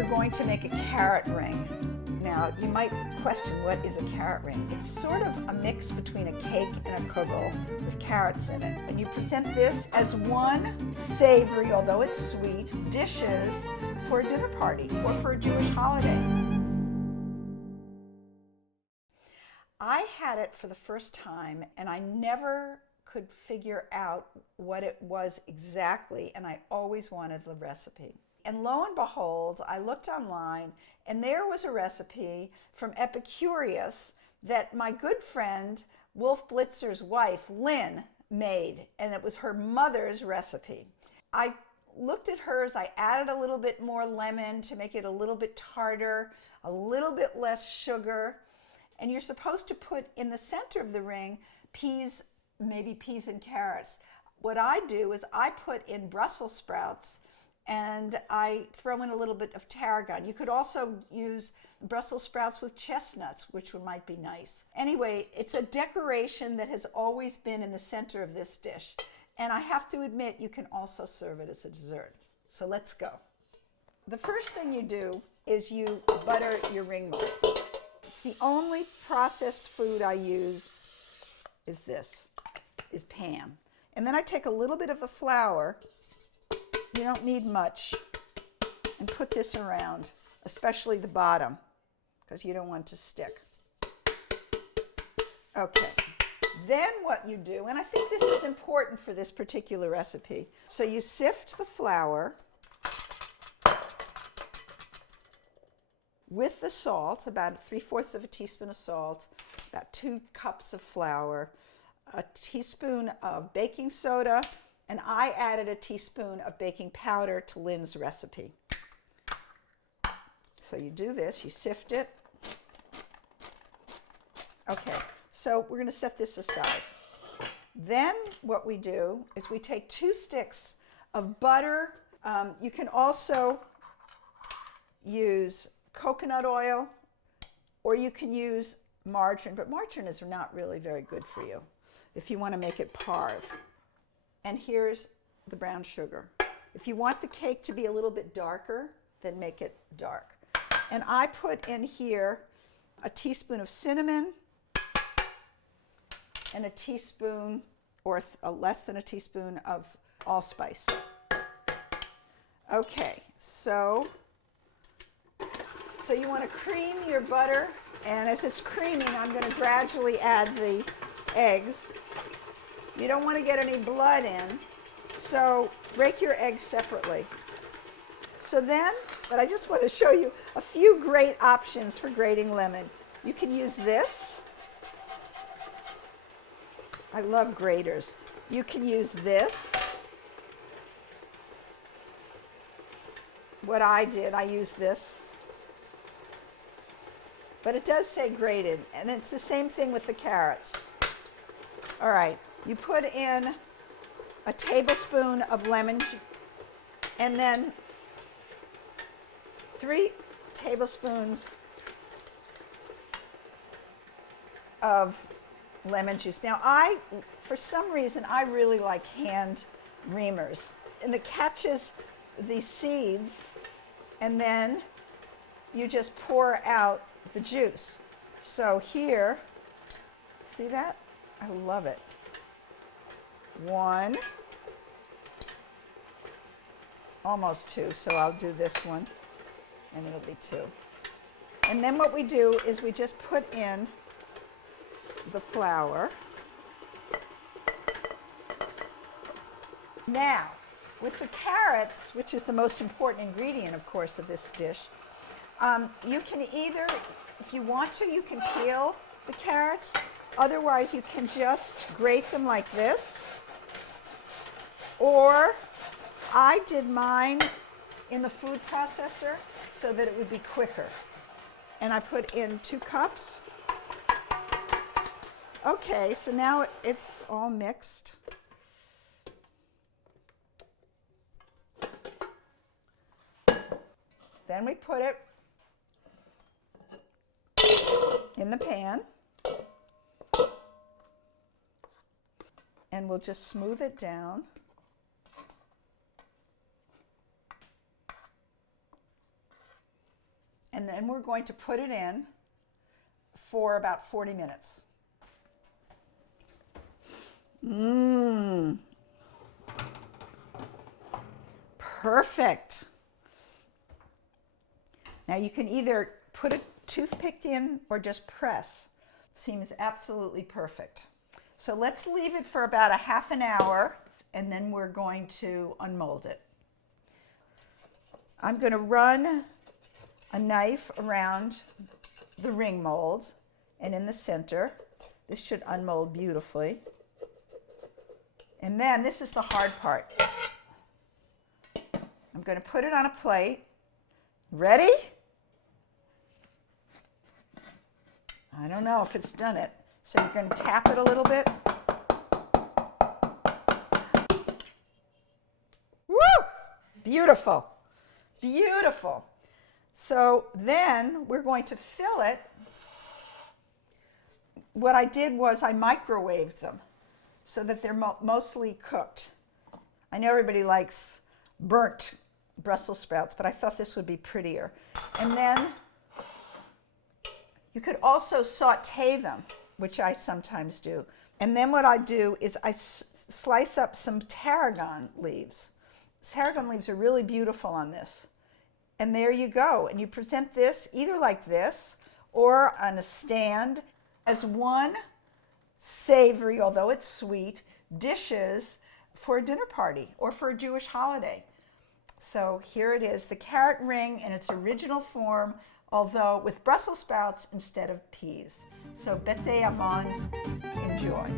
we're going to make a carrot ring. Now, you might question, what is a carrot ring? It's sort of a mix between a cake and a kugel with carrots in it. And you present this as one savory, although it's sweet, dishes for a dinner party or for a Jewish holiday. I had it for the first time and I never could figure out what it was exactly, and I always wanted the recipe. And lo and behold, I looked online and there was a recipe from Epicurious that my good friend Wolf Blitzer's wife, Lynn, made, and it was her mother's recipe. I looked at hers, I added a little bit more lemon to make it a little bit tartar, a little bit less sugar, and you're supposed to put in the center of the ring peas, maybe peas and carrots. What I do is I put in Brussels sprouts and I throw in a little bit of tarragon. You could also use Brussels sprouts with chestnuts, which might be nice. Anyway, it's a decoration that has always been in the center of this dish. And I have to admit, you can also serve it as a dessert. So let's go. The first thing you do is you butter your ring mold. It's the only processed food I use is Pam. And then I take a little bit of the flour, you don't need much, and put this around, especially the bottom, because you don't want it to stick. Okay, then what you do, and I think this is important for this particular recipe, so you sift the flour with the salt, about 3/4 of a teaspoon of salt, about 2 cups of flour, a teaspoon of baking soda, and I added a teaspoon of baking powder to Lynn's recipe. So you do this, you sift it. Okay, so we're going to set this aside. Then what we do is we take 2 sticks of butter. You can also use coconut oil, or you can use margarine, but margarine is not really very good for you if you want to make it parve. And here's the brown sugar. If you want the cake to be a little bit darker, then make it dark. And I put in here a teaspoon of cinnamon and a teaspoon or less than a teaspoon of allspice. Okay, so you want to cream your butter, and as it's creaming, I'm going to gradually add the eggs. You don't want to get any blood in, so break your eggs separately. So then, but I just want to show you a few great options for grating lemon. You can use this. I love graters. You can use this. What I did, I used this. But it does say grated, and it's the same thing with the carrots. All right, you put in a tablespoon of lemon juice, and then 3 tablespoons of lemon juice. Now for some reason, I really like hand reamers, and it catches the seeds, and then you just pour out the juice. So here, see that? I love it. 1, almost 2, so I'll do this one, and it'll be 2. And then what we do is we just put in the flour. Now, with the carrots, which is the most important ingredient, of course, of this dish, you can either, if you want to, you can peel the carrots. Otherwise, you can just grate them like this. Or I did mine in the food processor so that it would be quicker. And I put in 2 cups. Okay, so now it's all mixed. Then we put it in the pan, and we'll just smooth it down. and then we're going to put it in for about 40 minutes. Mmm. Perfect. Now you can either put a toothpick in or just press. Seems absolutely perfect. So let's leave it for about a half an hour, and then we're going to unmold it. I'm going to run a knife around the ring mold and in the center. This should unmold beautifully. And then this is the hard part. I'm going to put it on a plate. Ready? I don't know if it's done it. So you're going to tap it a little bit. Woo! Beautiful. Beautiful. So then we're going to fill it. What I did was I microwaved them so that they're mostly cooked. I know everybody likes burnt Brussels sprouts, but I thought this would be prettier. And then you could also saute them, which I sometimes do. And then what I do is I slice up some tarragon leaves. Tarragon leaves are really beautiful on this. And there you go. And you present this either like this or on a stand as one savory, although it's sweet, dishes for a dinner party or for a Jewish holiday. So here it is, the carrot ring in its original form, although with Brussels sprouts instead of peas. So bete avon, enjoy.